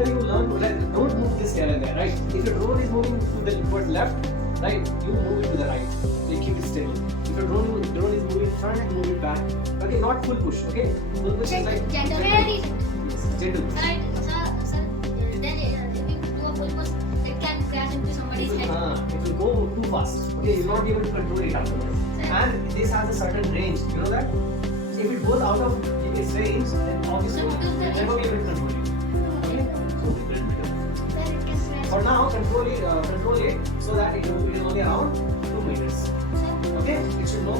after you learn, like, don't move this here and there, right? If your drone is moving towards left, right, you move it to the right. You keep it stable. If your drone is moving front, move it back. Okay, not full push. Okay, full push is like Gentle. gentle. Sir, then if you do a full push, it can crash into somebody's head. It will go too fast. Okay, you'll not be able to control it afterwards. And this has a certain range. You know that? If it goes out of its range, then obviously you'll never be able to control it. Okay? So it will be different. Sir, it can crash. For now, control it so that it will be only around 2 minutes. Sir, Okay? It should go